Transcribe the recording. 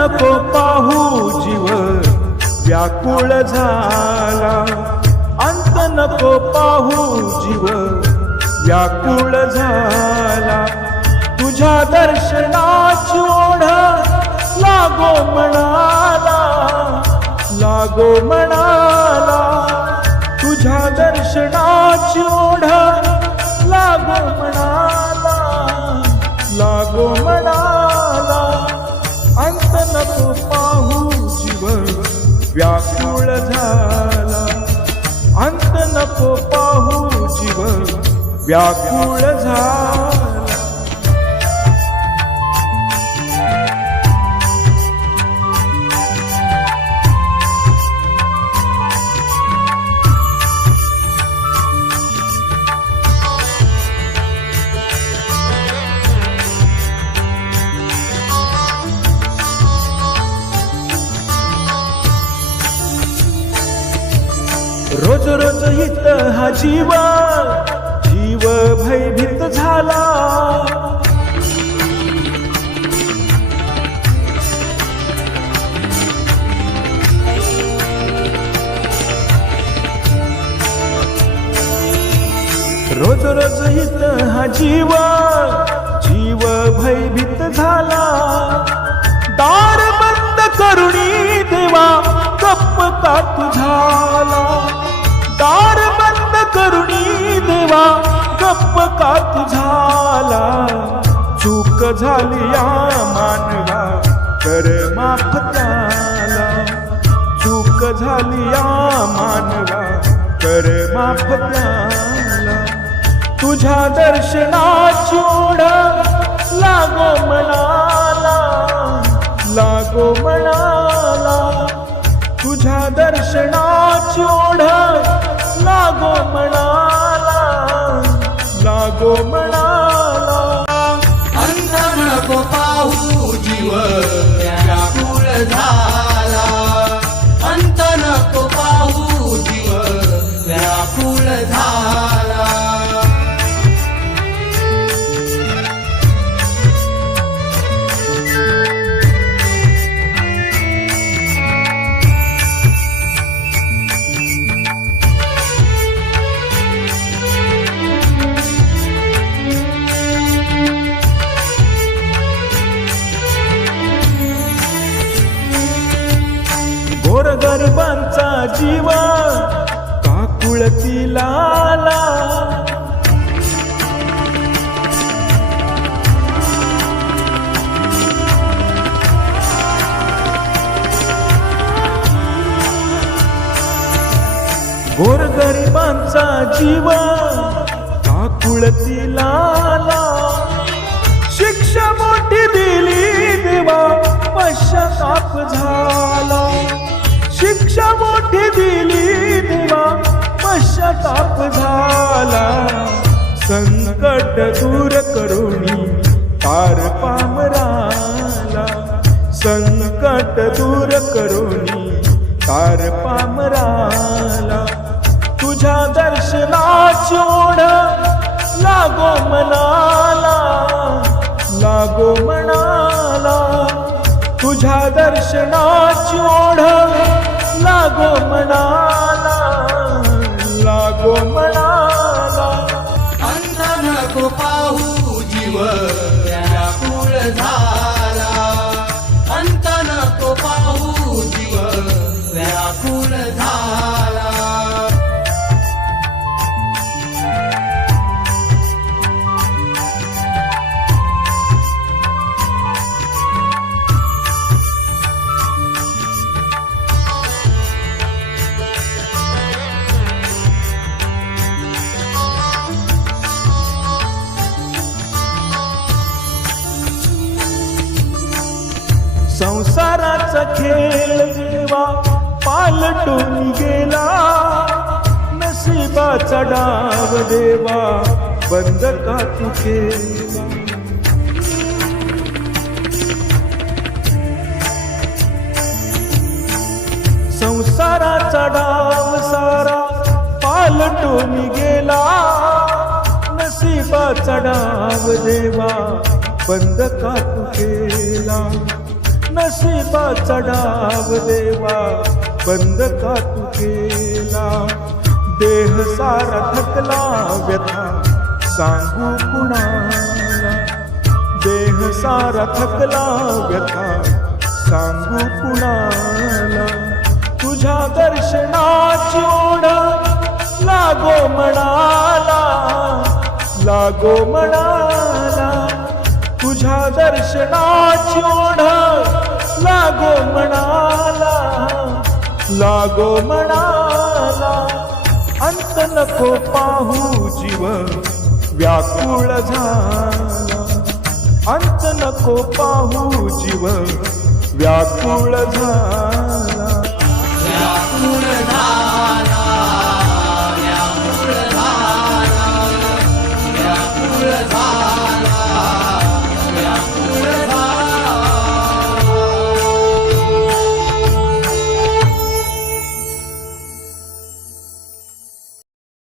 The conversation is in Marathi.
नको पाहू जीव व्याकुळ झाला, अंत नको पाहू जीव व्याकुळ झाला. तुझ्या दर्शनाची ओढ लागो म्हणाला, लागो म्हणाला. तुझ्या दर्शनाची ओढ लागो म्हणाला, लागो म्हणाला. अंत नको पाहू जीव व्याकुळ झाला, अंत नको पाहू जीव व्याकुळ झाला. रोज रोज हित हा जीव जीव भयभीत झाला. रोज रोज हित हा जीव जीव भयभीत झाला. दार बंद करुणी देवा गप्प का तू झाला, दार बंद करुणी देवा गप्प का तू झाला. चूक झाली या मानवा कर माफ त्याला, चूक झाली या मानवा कर माफ त्याला. तुझ्या दर्शनाची ओढ लागो म्हणाला, लागो म्हणाला. तुझ्या दर्शनाची ओढ लागो म्हणाला, लागो म्हणाला. अंत नको पाहू जीव व्याकुळ झाला, अंत नको पाहू जीव व्याकुळ झाला. गोरगरिबांचा जीव काकुळती लाला. गोरगरिबांचा जीव काकुळती लाला. शिक्षा मोठी दिली देवा पश्चाताप झाला, शिक्षा मोठी दिली देवा पश्चाताप झाला. संकट दूर करुणी तार पामराला, संकट दूर करुणी तार पामराला. तुझ्या दर्शनाची ओढ लागो म्हणाला, लागो म्हणाला. तुझ्या दर्शनाची ओढ लागो म्हणाला, लागो म्हणाला. अंत नको पाहू जीव व्याकुळ झाला, अंत नको पाहू जीव व्याकुळ झाला. संसाराचा खेळ देवा पालटून गेला, नशिबाचा डाव देवा बंद का तू केला. संसाराचा डाव सारा पालटून गेला, नशिबाचा डाव देवा बंद का तू केला. नशिबाचा डाव देवा बंद का तू केला. देह सारा थकला व्यथा सांगू कुणाला. देह सारा थकला व्यथा सांगू कुणाला. तुझ्या दर्शनाची ओढ लागो म्हणाला, लागो म्हणाला. तुझ्या दर्शनाची ओढ लागो म्हणाला, लागो म्हणाला. अंत नको पाहू जीव व्याकुळ झाला. अंत नको पाहू जीव व्याकुळ झाला.